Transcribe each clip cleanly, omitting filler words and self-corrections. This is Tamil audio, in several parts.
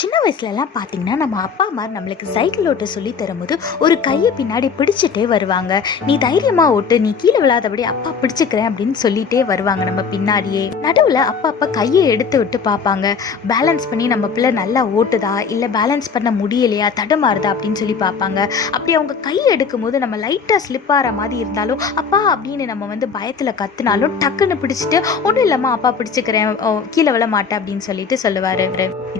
சின்ன வயசுலலாம் பார்த்தீங்கன்னா நம்ம அப்பா அம்மா நம்மளுக்கு சைக்கிள் ஓட்ட சொல்லி தரும்போது ஒரு கையை பின்னாடி பிடிச்சிட்டே வருவாங்க. நீ தைரியமா ஓட்டு, நீ கீழே விழாதபடி அப்பா பிடிச்சிக்கிறேன் அப்படின்னு சொல்லிட்டே வருவாங்க நம்ம பின்னாடியே. நடுவில் அப்பா கையை எடுத்து விட்டு பார்ப்பாங்க, பேலன்ஸ் பண்ணி நம்ம பிள்ளை நல்லா ஓட்டுதா இல்லை பேலன்ஸ் பண்ண முடியலையா, தடுமாறுதா அப்படின்னு சொல்லி பார்ப்பாங்க. அப்படி அவங்க கையை எடுக்கும் போது நம்ம லைட்டாக ஸ்லிப் ஆகிற மாதிரி இருந்தாலும் அப்பா அப்படின்னு நம்ம பயத்தில் கத்துனாலும் டக்குன்னு பிடிச்சிட்டு ஒன்றும் இல்லாமல் அப்பா பிடிச்சிக்கிறேன், கீழே விழ மாட்டேன் அப்படின்னு சொல்லிட்டு சொல்லுவார்.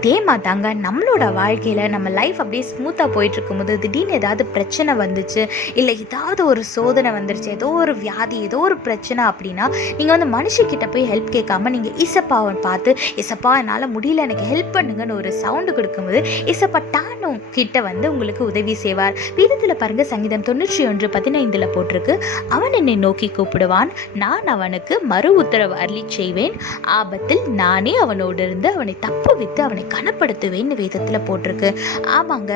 இதே மாதிரி நம்மளோட வாழ்க்கையில நம்ம லைஃப் அப்படியே ஸ்மூத்தா போயிட்டு இருக்கும்போது திடீர்னு ஏதாவது பிரச்சனை வந்துச்சு, இல்லை ஏதாவது ஒரு சோதனை வந்துருச்சு, ஏதோ ஒரு வியாதி, ஏதோ ஒரு பிரச்சனை அப்படின்னா நீங்க மனுஷக்கிட்ட போய் ஹெல்ப் கேட்காம நீங்க இசப்பாவை பார்த்து, இசப்பா என்னால முடியல எனக்கு ஹெல்ப் பண்ணுங்கன்னு ஒரு சவுண்டு கொடுக்கும்போது இசப்பா டானோ கிட்ட உங்களுக்கு உதவி செய்வார். வேதத்துல பாருங்க, சங்கீதம் 91:15 போட்டிருக்கு, அவன் என்னை நோக்கி கூப்பிடுவான், நான் அவனுக்கு மறு உத்தரவு அருளி செய்வேன், ஆபத்தில் நானே அவனோடு இருந்து அவனை தப்புவித்து அவனை கனப்படுத்துவேன்னு வேதத்துல போட்டிருக்கு. ஆமாங்க,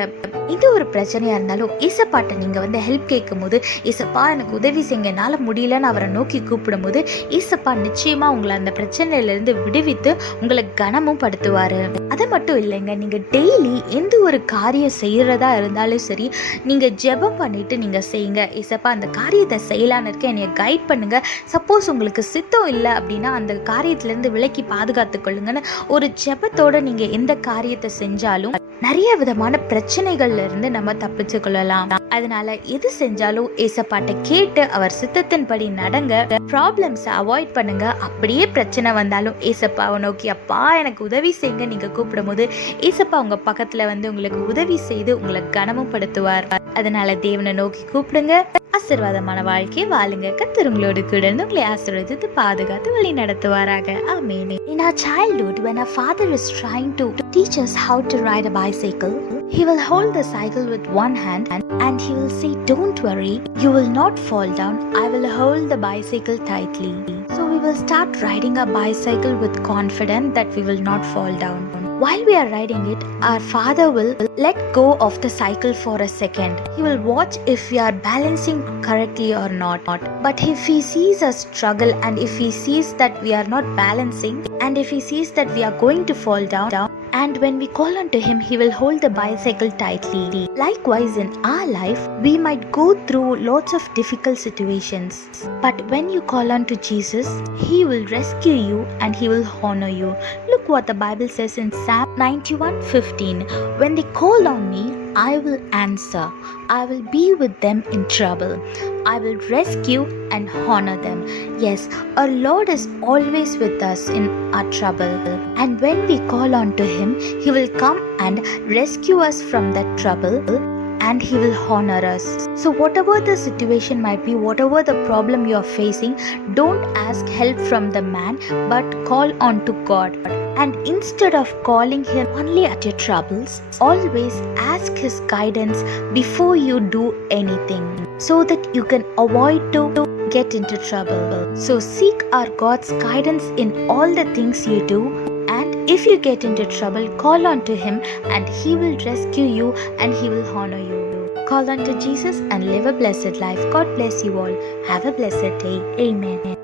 இது ஒரு பிரச்சனையா இருந்தாலும் இசப்பாட்ட நீங்க ஹெல்ப் கேட்கும் போது, இசப்பா எனக்கு உதவி செய்ய என்னால முடியலன்னு அவரை நோக்கி கூப்பிடும் போது இசப்பா நிச்சயமா உங்களை அந்த பிரச்சனையில இருந்து விடுவித்து உங்களை கனமும் படுத்துவாரு. அது மட்டும் இல்லைங்க, நீங்க டெய்லி எந்த ஒரு காரியம் செய்யறதா இருந்தாலும் சரி, நீங்க ஜெபம் பண்ணிட்டு நீங்க செய்யுங்க, இசப்பா அந்த காரியத்தை செய்யலான்னு இருக்க என்னைய கைட் பண்ணுங்க, சப்போஸ் உங்களுக்கு சித்தம் இல்லை அப்படின்னா அந்த காரியத்துல இருந்து விலக்கி பாதுகாத்து கொள்ளுங்கன்னு ஒரு ஜெபத்தோட நீங்க எந்த காரியத்தை செஞ்சாலும் நிறைய விதமான பிரச்சனைகள்ல இருந்து நம்ம தப்பிச்சு கொள்ளலாம். அதனால எது செஞ்சாலும் ஏசப்பாட்ட கேட்டு அவர் சித்தத்தின்படி நடங்க, ப்ராப்ளம்ஸை அவாய்ட் பண்ணுங்க. அப்படியே பிரச்சனை வந்தாலும் ஏசப்பாவை நோக்கி அப்பா எனக்கு உதவி செய்யுங்க நீங்க கூப்பிடும் போது ஏசப்பா உங்க பக்கத்துல உங்களுக்கு உதவி செய்து உங்களை கனமும் படுத்துவார். அதனால தேவனை நோக்கி கூப்பிடுங்க, ஆசீர்வாதமான வாழ்க்கையை வாழுங்க. கர்த்தர் உங்களோடு கூட இருந்து உங்களை ஆசீர்வதித்து பாதுகாத்து வழி நடத்துவாராக. ஆமென். In our childhood, when our father is trying to teach us how to ride a bicycle, he will hold the cycle with one hand and he will say, "Don't worry, you will not fall down. I will hold the bicycle tightly." So we will start riding a bicycle with confidence that we will not fall down. While we are riding it, our father will let go of the cycle for a second. He will watch if we are balancing correctly or not. But if he sees us struggle and if he sees that we are not balancing and if he sees that we are going to fall down, and when we call on to him, he will hold the bicycle tightly. Likewise, in our life, we might go through lots of difficult situations. But when you call on to Jesus, he will rescue you and he will honor you. Look what the Bible says in Psalm 91:15. When they call on me, I will answer. I will be with them in trouble. I will rescue and honor them. Yes, our Lord is always with us in our trouble. And when we call on to him, he will come and rescue us from that trouble and he will honor us. So whatever the situation might be, whatever the problem you are facing, don't ask help from the man, but call on to God. And instead of calling him only at your troubles, always ask his guidance before you do anything, so that you can avoid to get into trouble. So seek our God's guidance in all the things you do. And if you get into trouble, call on to him and he will rescue you and he will honor you. Call on to Jesus and live a blessed life. God bless you all. Have a blessed day. Amen.